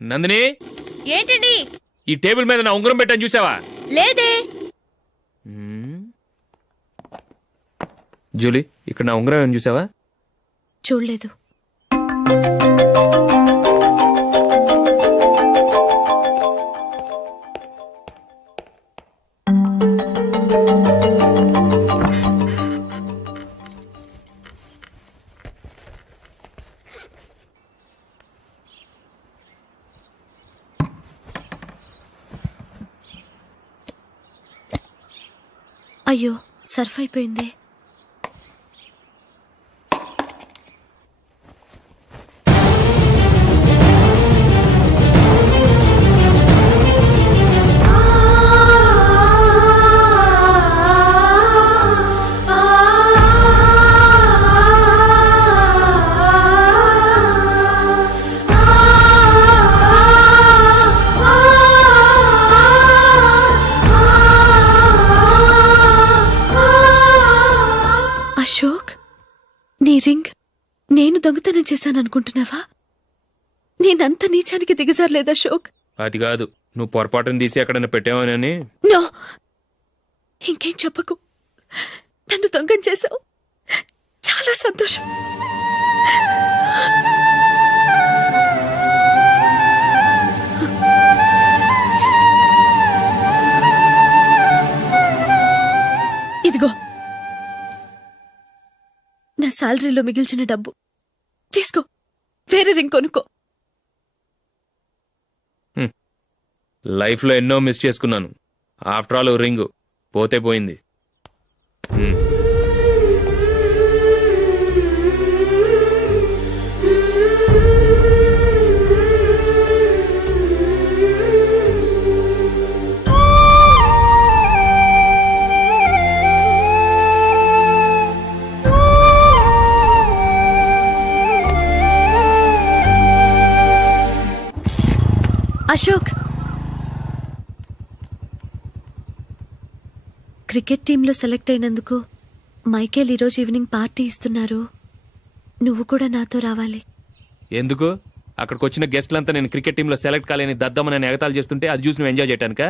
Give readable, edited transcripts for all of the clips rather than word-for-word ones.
నందిని, ఏంటండి? ఈ టేబుల్ మీద నా ఉంగరం పెట్టని చూసావా? లేదే. జూలీ, ఇక్కడ నా ఉంగరం ఏమని చూసావా? చూడలేదు. అయ్యో, సర్ఫ్ అయిపోయింది. అశోక్, నీ రింగ్ నేను దొంగతనం చేశాననుకుంటున్నావా? నేనంత నీచానికి దిగజారలేదు అశోక్. అది కాదు, నువ్వు పొరపాటును తీసి ఎక్కడైనా పెట్టావని. నో, ఇంకేం చెప్పకు. నన్ను దొంగం చేశావు. చాలా సంతోషం. ఇదిగో నా శాలరీలో మిగిల్చిన డబ్బు తీసుకో, వేరే రింగ్ కొనుక్కో. లైఫ్లో ఎన్నో మిస్ చేసుకున్నాను. ఆఫ్టర్ ఆల్ రింగ్ పోతే పోయింది. అశోక్, క్రికెట్ టీంలో సెలెక్ట్ అయినందుకు మైకేల్ ఈరోజు ఈవినింగ్ పార్టీ ఇస్తున్నారు. నువ్వు కూడా నాతో రావాలి. ఎందుకు? అక్కడికి వచ్చిన గెస్ట్లంతా నేను క్రికెట్ టీంలో సెలెక్ట్ కాలేని దద్దమ్మని ఎగతాలు చేస్తుంటే అది చూసి నువ్వు ఎంజాయ్ చేయటానిక?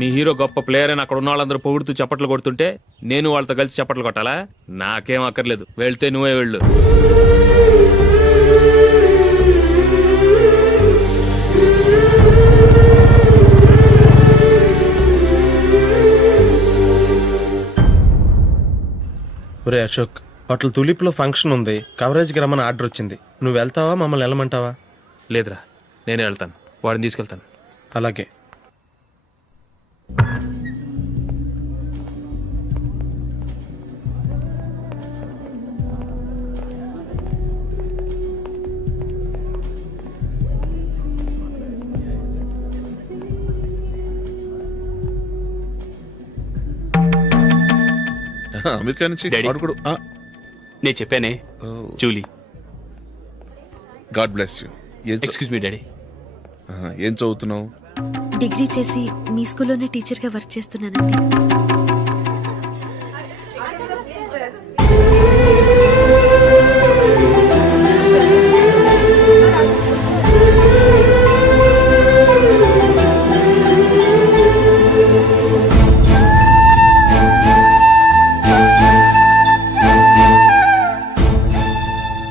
మీ హీరో గొప్ప ప్లేయర్ అని అక్కడ ఉన్న వాళ్ళందరూ పొగుడుతూ చప్పట్లు కొడుతుంటే నేను వాళ్ళతో కలిసి చప్పట్లు కొట్టాలా? నాకేం అక్కర్లేదు, వెళ్తే నువ్వే వెళ్ళు. ఒరే అశోక్, హోటల్ తులిప్లో ఫంక్షన్ ఉంది, కవరేజ్కి రమ్మని ఆర్డర్ వచ్చింది. నువ్వు వెళ్తావా, మమ్మల్ని వెళ్ళమంటావా? లేదురా, నేనే వెళ్తాను. వాడిని తీసుకెళ్తాను. అలాగే. అమెరికా నుంచి నేను చెప్పానే, Julie. God bless you. Excuse me daddy. ఏం చదువుతున్నావు? డిగ్రీ చేసి మీ స్కూల్లోనే టీచర్గా వర్క్ చేస్తున్నానండి.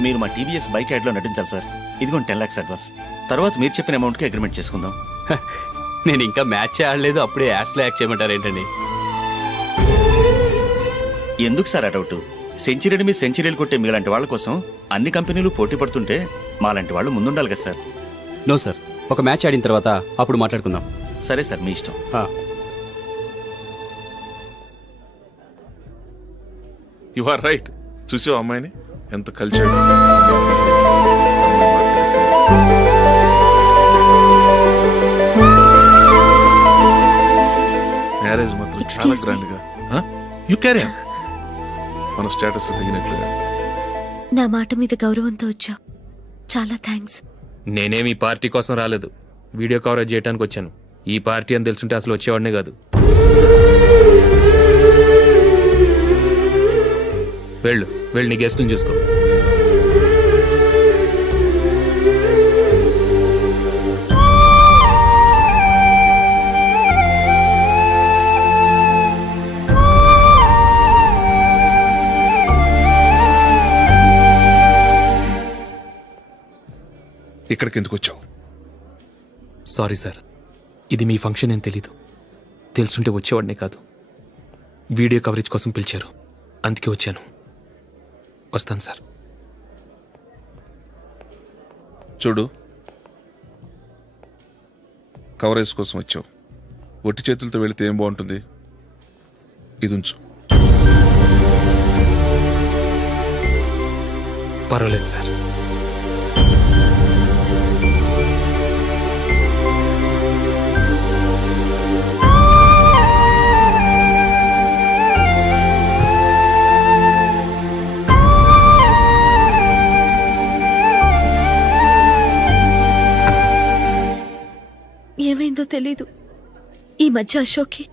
మీరు మా టీవీఎస్ బైక్ యాడ్లో నటించాలి సార్. ఇదిగోండి 10 lakhs అడ్వాన్స్. తర్వాత మీరు చెప్పిన అమౌంట్కి అగ్రిమెంట్ చేసుకుందాం. నేను ఇంకా మ్యాచ్ ఆడలేదు, అప్పుడే యాడ్స్లో యాక్ట్ చేయమంటారు ఏంటండి? ఎందుకు సార్ ఆ డౌట్? సెంచరీని మీ సెంచరీలు కొట్టే మీలాంటి వాళ్ళ కోసం అన్ని కంపెనీలు పోటీ పడుతుంటే మాలాంటి వాళ్ళు ముందుండాలి కదా సార్. నో సార్, ఒక మ్యాచ్ ఆడిన తర్వాత అప్పుడు మాట్లాడుకుందాం. సరే సార్, మీ ఇష్టం. You are right. చూసావు అమ్మాయిని ఎంత కల్చర్డ్. మ్యారేజ్ మాత్రం చాలా గ్రాండ్ గా. You carry on. మన స్టేటస్ తగినట్లుగా. నా మాట మీద గౌరవంతో వచ్చా. చాలా థ్యాంక్స్. నేనేమి పార్టీ కోసం రాలేదు, వీడియో కవరేజ్ చేయడానికి వచ్చాను. ఈ పార్టీ అని తెలుసుంటే అసలు వచ్చేవాడినే కాదు. వెళ్ళు, వెళ్ళి నీ గెస్ట్ని చూసుకో. ఇక్కడికి ఎందుకు వచ్చావు? సారీ సార్, ఇది మీ ఫంక్షన్ అని తెలీదు. తెలుసుంటే వచ్చేవాడినే కాదు. వీడియో కవరేజ్ కోసం పిలిచారు, అందుకే వచ్చాను. వస్తాను సార్. చూడు, కవరేజ్ కోసం వచ్చావు. ఒట్టి చేతులతో వెళితే ఏం బాగుంటుంది? ఇది ఉంచు. పర్వాలేదు సార్. ఏమైందో తెలీదు. ఈ మధ్య అశోక్కి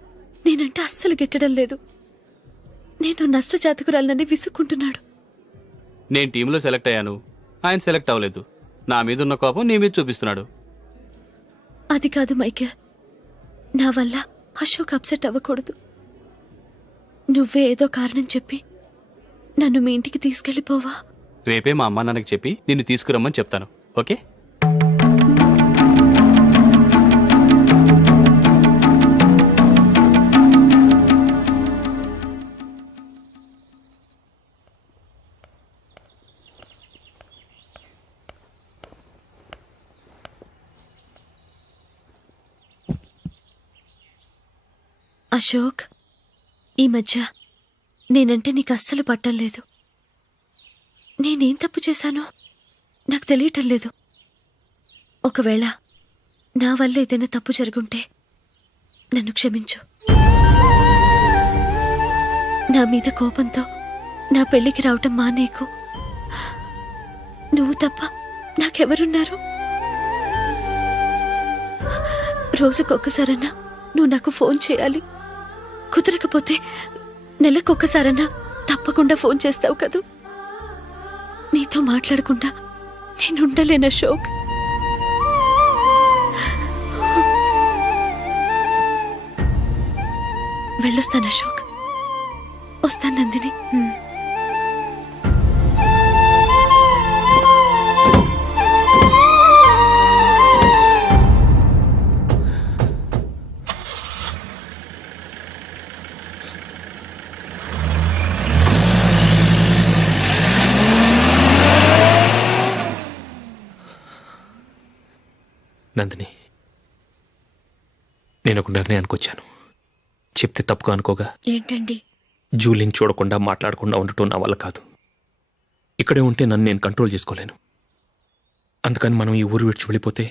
నేనంటే అస్సలు గిట్టడం లేదు. నేను నష్టజాతకురాలనని విసుక్కుంటున్నాడు. నేను టీంలో సెలెక్ట్ అయ్యాను, ఆయన సెలెక్ట్ అవ్వలేదు. నా మీద ఉన్న కోపం నీ మీద చూపిస్తున్నాడు. అది కాదు మైకేల్, నా వల్ల అశోక్ అప్సెట్ అవ్వకూడదు. నువ్వే ఏదో కారణం చెప్పి నన్ను మీ ఇంటికి తీసుకెళ్ళిపోవా? రేపే మా అమ్మ నాన్నకి చెప్పి నిన్ను తీసుకురమ్మని చెప్తాను. ఓకే? అశోక్, ఈ మధ్య నేనంటే నీకు అస్సలు పట్టం లేదు. నేనేం తప్పు చేశానో నాకు తెలియటం లేదు. ఒకవేళ నా వల్ల ఏదైనా తప్పు జరుగుంటే నన్ను క్షమించు. నా మీద కోపంతో నా పెళ్లికి రావటం మానేకు. నువ్వు తప్ప నాకెవరున్నారు? రోజుకొక్కసారన్నా నువ్వు నాకు ఫోన్ చేయాలి. కుదరకపోతే నెలకొక్కసారన్నా తప్పకుండా ఫోన్ చేస్తావు కదూ. నీతో మాట్లాడకుండా నేనుండలేను అశోక్. వెళ్ళొస్తాను అశోక్. వస్తాను నందిని. నందిని, నేను ఒక నిర్ణయానికి వచ్చాను. చెప్తే తప్పుగా అనుకోగా. ఏంటండి? జూలిని చూడకుండా మాట్లాడకుండా ఉండటం నా వల్ల కాదు. ఇక్కడే ఉంటే నన్ను నేను కంట్రోల్ చేసుకోలేను. అందుకని మనం ఈ ఊరు విడిచి వెళ్ళిపోతే,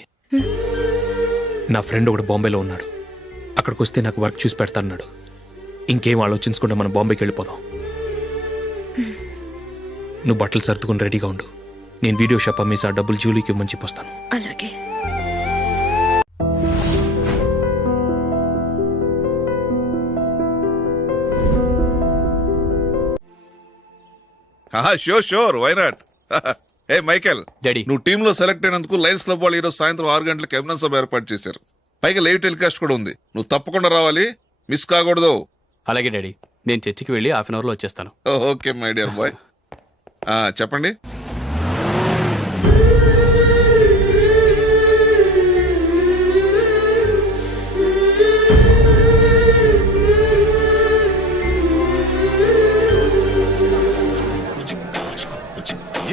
నా ఫ్రెండ్ ఒకడు బాంబేలో ఉన్నాడు, అక్కడికి వస్తే నాకు వర్క్ చూసి పెడతాన్నాడు. ఇంకేం ఆలోచించకుండా మనం బాంబేకి వెళ్ళిపోదాం. నువ్వు బట్టలు సర్దుకుని రెడీగా ఉండు. నేను వీడియో షాప్ అమ్మేసి ఆ డబ్బులు జూలీకి ఇవ్వమని చెప్పొస్తాను. అలాగే. Sure, why not? ఏ మైకేల్, డాడీ. నువ్వు టీంలో సెలెక్ట్ అయినందుకు లయన్స్ క్లబ్ వాళ్ళు ఈరోజు సాయంత్రం 6 గంటలకు అభినందన సభ ఏర్పాటు చేశారు. పైగా లైవ్ టెలికాస్ట్ కూడా ఉంది. నువ్వు తప్పకుండా రావాలి, మిస్ కాకూడదు. అలాగే డాడీ, నేను చర్చికి వెళ్ళి 1/2 అవర్లో వచ్చేస్తాను. Okay my dear bye. చెప్పండి.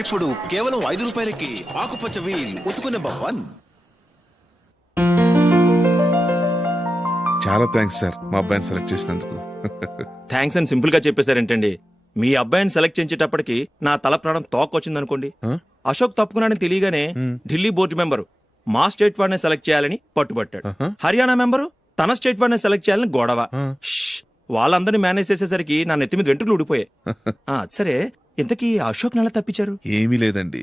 ఇప్పుడు కేవలం 5 రూపాయలకి ఆకుపచ్చ వీల్ ఉతుకు నెంబర్ 1. చాలా థ్యాంక్స్ సార్, మా అబ్బాయిని సెలెక్ట్ చేసినందుకు. థ్యాంక్స్ అని సింపుల్ గా చెప్పేశారేంటండి? మీ అబ్బాయిని సెలెక్ట్ చేసేటప్పటికి నా తల ప్రాణం తోకొచ్చిందనుకోండి. అశోక్ తప్పుకున్నాడని తెలియగానే ఢిల్లీ బోర్డు మెంబరు మా స్టేట్ వాడిని సెలెక్ట్ చేయాలని పట్టుబట్టాడు. హర్యానా మెంబరు తన స్టేట్ వాడిని సెలెక్ట్ చేయాలని గొడవ. వాళ్ళందరినీ మేనేజ్ చేసేసరికి నా నెత్తి మీద వెంట్రుకలు ఊడిపోయాయి. సరే, ఇంతకీ అశోక్ నెల తప్పించారు? ఏమీ లేదండి.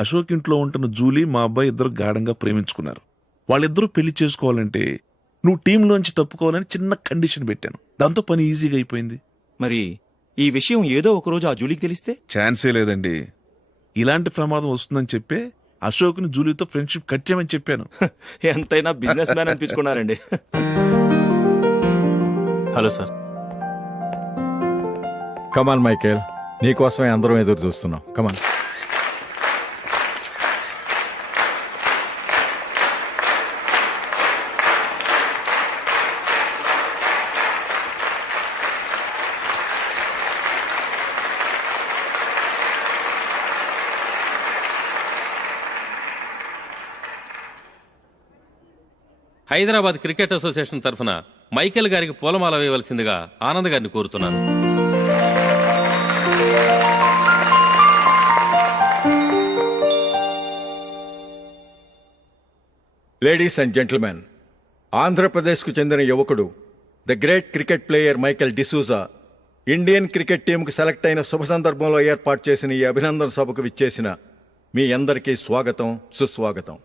అశోక్ ఇంట్లో ఉంటున్న జూలీ మా అబ్బాయి ఇద్దరు గాఢంగా ప్రేమించుకున్నారు. వాళ్ళిద్దరూ పెళ్లి చేసుకోవాలంటే నువ్వు టీంలోంచి తప్పుకోవాలని చిన్న కండిషన్ పెట్టాను. దాంతో పని ఈజీగా అయిపోయింది. మరి ఈ విషయం ఏదో ఒక రోజు ఆ జూలీకి తెలిస్తే? ఛాన్సే లేదండి. ఇలాంటి ప్రమాదం వస్తుందని చెప్పే అశోక్ని జూలీతో ఫ్రెండ్షిప్ కట్ చేయమని చెప్పాను. ఎంతైనా బిజినెస్ మ్యాన్ అనిపించుకున్నారండి. Hello sir. కమాన్ మైకేల్, నీకోసమే అందరం ఎదురు చూస్తున్నాం. కమాన్. హైదరాబాద్ క్రికెట్ అసోసియేషన్ తరఫున మైకేల్ గారికి పూలమాల వేయవలసిందిగా ఆనంద్ గారిని కోరుతున్నాను. లేడీస్ అండ్ జెంటిల్మెన్, ఆంధ్రప్రదేశ్కు చెందిన యువకుడు the great cricket player Michael D'Souza Indian cricket టీంకు సెలెక్ట్ అయిన శుభ సందర్భంలో ఏర్పాటు చేసిన ఈ అభినందన సభకు విచ్చేసిన మీ అందరికీ స్వాగతం, సుస్వాగతం.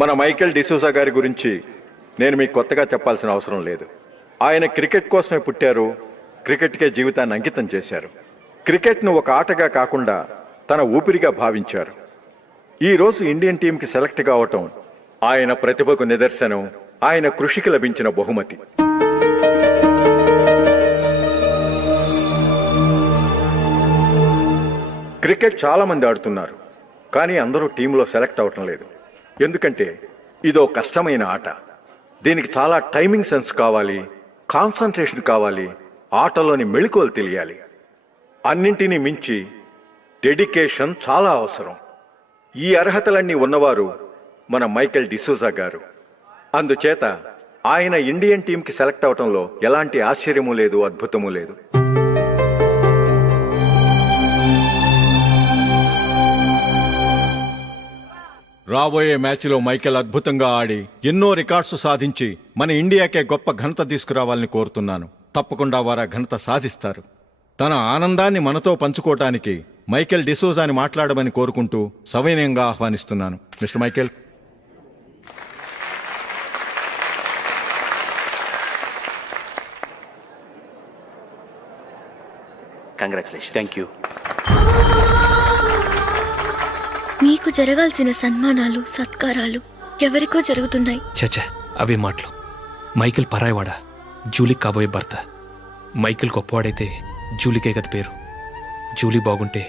మన మైకేల్ డిసూజా గారి గురించి నేను మీకు కొత్తగా చెప్పాల్సిన అవసరం లేదు. ఆయన క్రికెట్ కోసమే పుట్టారు, క్రికెట్కే జీవితాన్ని అంకితం చేశారు. క్రికెట్ను ఒక ఆటగా కాకుండా తన ఊపిరిగా భావించారు. ఈరోజు ఇండియన్ టీంకి సెలెక్ట్ కావటం ఆయన ప్రతిభకు నిదర్శనం, ఆయన కృషికి లభించిన బహుమతి. క్రికెట్ చాలా మంది ఆడుతున్నారు, కానీ అందరూ టీంలో సెలెక్ట్ అవటం లేదు. ఎందుకంటే ఇదో కష్టమైన ఆట. దీనికి చాలా టైమింగ్ సెన్స్ కావాలి, కాన్సన్ట్రేషన్ కావాలి, ఆటలోని మెళకువలు తెలియాలి. అన్నింటినీ మించి డెడికేషన్ చాలా అవసరం. ఈ అర్హతలన్నీ ఉన్నవారు మన మైకేల్ డిసూజా గారు. అందుచేత ఆయన ఇండియన్ టీంకి సెలెక్ట్ అవటంలో ఎలాంటి ఆశ్చర్యమూ లేదు, అద్భుతమూ లేదు. రాబోయే మ్యాచ్లో మైకేల్ అద్భుతంగా ఆడి ఎన్నో రికార్డ్స్ సాధించి మన ఇండియాకే గొప్ప ఘనత తీసుకురావాలని కోరుతున్నాను. తప్పకుండా వారు ఆ ఘనత సాధిస్తారు. తన ఆనందాన్ని మనతో పంచుకోవటానికి మైకేల్ డిసూజాని మాట్లాడమని కోరుకుంటూ సవినయంగా ఆహ్వానిస్తున్నాను. Mister Michael. Congratulation. Thank you. మీకు జరగాల్సిన సన్మానాలు, సత్కారాలు ఎవరికో జరుగుతున్నాయి. చచ్చా, అవే మాటలు. మైకేల్ పరాయవాడా, జూలీకి కాబోయే భర్త. మైకేల్ గొప్పవాడైతే జూలీకే కదా పేరు. జూలీ బాగుంటే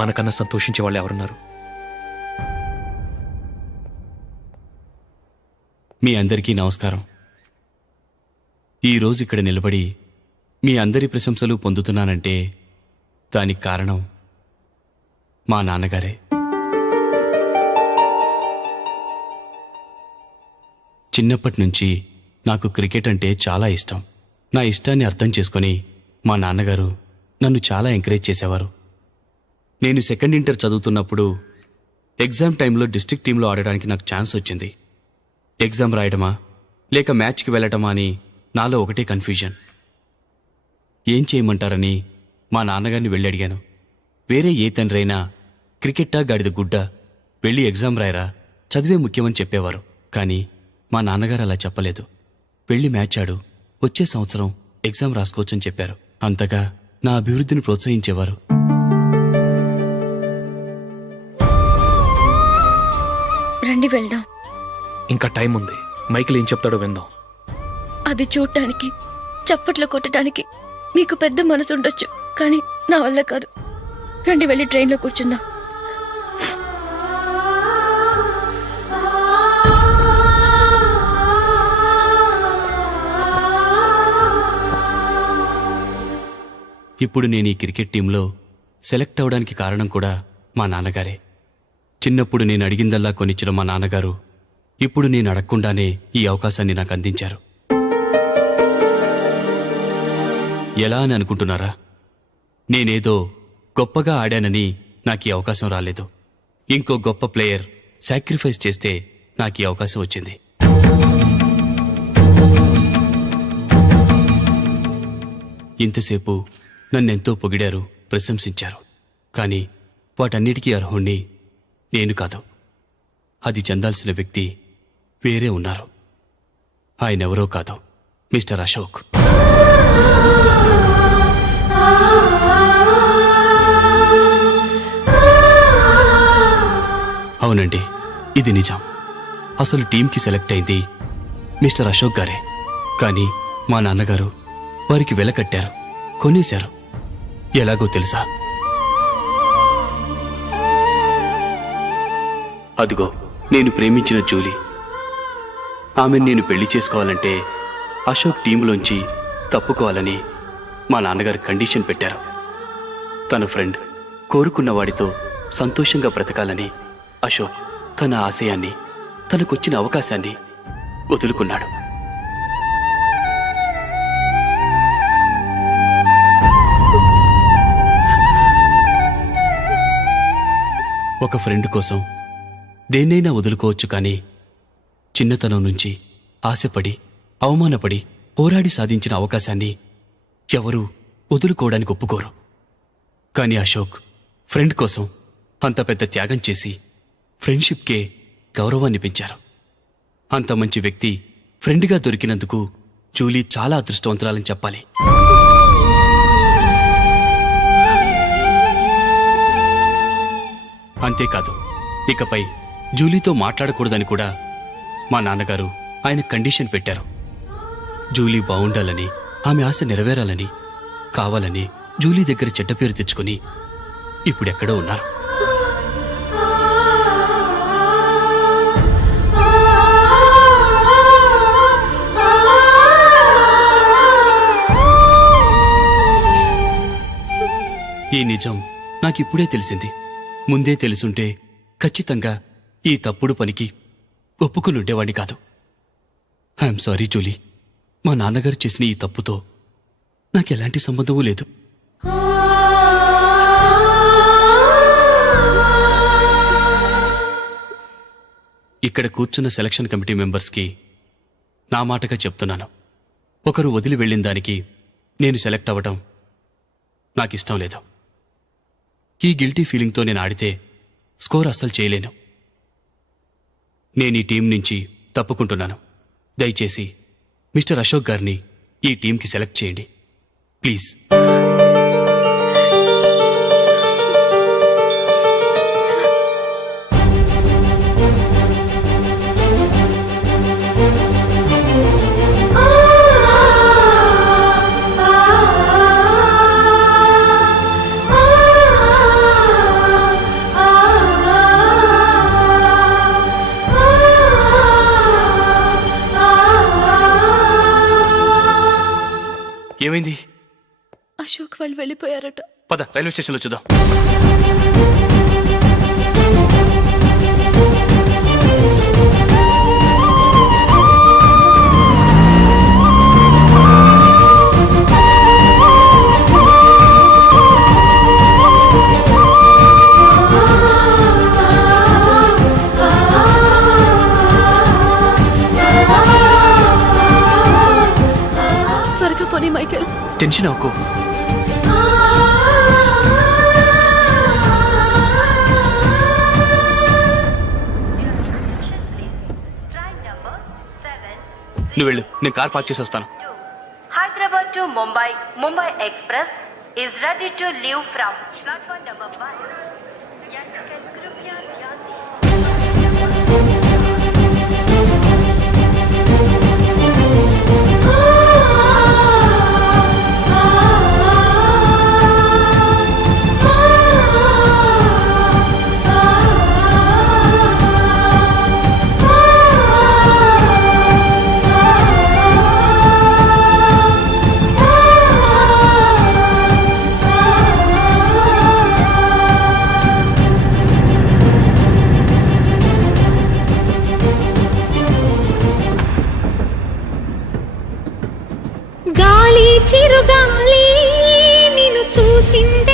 మనకన్నా సంతోషించే వాళ్ళు ఎవరున్నారు? మీ అందరికీ నమస్కారం. ఈరోజు ఇక్కడ నిలబడి మీ అందరి ప్రశంసలు పొందుతున్నానంటే దానికి కారణం మా నాన్నగారే. చిన్నప్పటి నుంచి నాకు క్రికెట్ అంటే చాలా ఇష్టం. నా ఇష్టాన్ని అర్థం చేసుకొని మా నాన్నగారు నన్ను చాలా ఎంకరేజ్ చేసేవారు. నేను సెకండ్ ఇంటర్ చదువుతున్నప్పుడు ఎగ్జామ్ టైంలో డిస్ట్రిక్ట్ టీంలో ఆడడానికి నాకు ఛాన్స్ వచ్చింది. ఎగ్జామ్ రాయడమా లేక మ్యాచ్కి వెళ్ళటమా అని నాలో ఒకటే కన్ఫ్యూజన్. ఏం చేయమంటారని మా నాన్నగారిని వెళ్ళి అడిగాను. వేరే ఏ తండ్రైనా క్రికెట్టా గాడిద గుడ్డ, వెళ్ళి ఎగ్జామ్ రాయరా, చదివే ముఖ్యమని చెప్పేవారు. కానీ మా నాన్నగారు అలా చెప్పలేదు. వెళ్ళి మ్యాచ్ ఆడు, వచ్చే సంవత్సరం ఎగ్జామ్ రాసుకోవచ్చని చెప్పారు. అంతగా నా అభివృద్ధిని ప్రోత్సహించేవారు. రండి వెళ్దాం. ఇంకా టైం ఉంది. మైకేల్ ఏం చెప్తాడో విందాం. అది చూడటానికి, చప్పట్లు కొట్టడానికి మీకు పెద్ద మనసు ఉండొచ్చు, కానీ నా వల్ల కాదు. రండి వెళ్ళి ట్రైన్లో కూర్చుందాం. ఇప్పుడు నేను ఈ క్రికెట్ టీంలో సెలెక్ట్ అవడానికి కారణం కూడా మా నాన్నగారే. చిన్నప్పుడు నేను అడిగిందల్లా కొనిచ్చిన మా నాన్నగారు ఇప్పుడు నేను అడగకుండానే ఈ అవకాశాన్ని నాకు అందించారు. ఎలా అని అనుకుంటున్నారా? నేనేదో గొప్పగా ఆడానని నాకు ఈ అవకాశం రాలేదు. ఇంకో గొప్ప ప్లేయర్ సాక్రిఫైస్ చేస్తే నాకు ఈ అవకాశం వచ్చింది. ఇంతసేపు నన్నెంతో పొగిడారు, ప్రశంసించారు. కానీ వాటన్నిటికీ అర్హుణ్ణి నేను కాదు. అది చెందాల్సిన వ్యక్తి వేరే ఉన్నారు. ఆయనెవరో కాదు, మిస్టర్ అశోక్. అవునండి, ఇది నిజం. అసలు టీంకి సెలెక్ట్ అయింది మిస్టర్ అశోక్ గారే. కానీ మా నాన్నగారు వారికి వెల కట్టారు, కొనేశారు. ఎలాగో తెలుసా? అదిగో నేను ప్రేమించిన జూలీ. ఆమెను నేను పెళ్లి చేసుకోవాలంటే అశోక్ టీంలోంచి తప్పుకోవాలని మా నాన్నగారు కండిషన్ పెట్టారు. తన ఫ్రెండ్ కోరుకున్న వాడితో సంతోషంగా బ్రతకాలని అశోక్ తన ఆశయాన్ని, తనకొచ్చిన అవకాశాన్ని వదులుకున్నాడు. ఒక ఫ్రెండ్ కోసం దేన్నైనా వదులుకోవచ్చు, కానీ చిన్నతనం నుంచి ఆశపడి, అవమానపడి, పోరాడి సాధించిన అవకాశాన్ని ఎవరూ వదులుకోవడానికి ఒప్పుకోరు. కానీ అశోక్ ఫ్రెండ్ కోసం అంత పెద్ద త్యాగం చేసి ఫ్రెండ్షిప్కే గౌరవాన్ని పెంచారు. అంత మంచి వ్యక్తి ఫ్రెండ్గా దొరికినందుకు జూలీ చాలా అదృష్టవంతురాలని చెప్పాలి. అంతేకాదు, ఇకపై జూలీతో మాట్లాడకూడదని కూడా మా నాన్నగారు ఆయన కండిషన్ పెట్టారు. జూలీ బాగుండాలని, ఆమె ఆశ నెరవేరాలని, కావాలని జూలీ దగ్గర చెడ్డ పేరు తెచ్చుకుని ఇప్పుడెక్కడో ఉన్నారు. ఈ నిజం నాకిప్పుడే తెలిసింది. ముందే తెలుసుంటే ఖచ్చితంగా ఈ తప్పుడు పనికి ఒప్పుకుని ఉండేవాడిని కాదు. I'm sorry Julie. మా నాన్నగారు చేసిన ఈ తప్పుతో నాకెలాంటి సంబంధమూ లేదు. ఇక్కడ కూర్చున్న సెలక్షన్ కమిటీ మెంబర్స్కి నా మాటగా చెప్తున్నాను. ఒకరు వదిలి వెళ్ళిన దానికి నేను సెలెక్ట్ అవ్వడం నాకిష్టం లేదు. ఈ గిల్టీ ఫీలింగ్తో నేను ఆడితే స్కోర్ అస్సలు చేయలేను. నేను ఈ టీం నుంచి తప్పుకుంటున్నాను. దయచేసి మిస్టర్ అశోక్ గారిని ఈ టీంకి సెలెక్ట్ చేయండి ప్లీజ్. ఏమైంది? అశోక్ వాళ్ళు వెళ్ళిపోయారట. పద రైల్వే స్టేషన్లో చూద్దాం. త్వరగా పోనీ మైకేల్. టెన్షన్ అవ్వకు. నువ్వు వెళ్ళు, నేను కార్ పార్క్ చేసి వస్తాను. Hyderabad to Mumbai, Mumbai Express is ready to leave from platform number 1. గాలి చిరుగాలి నిన్ను చూసిందే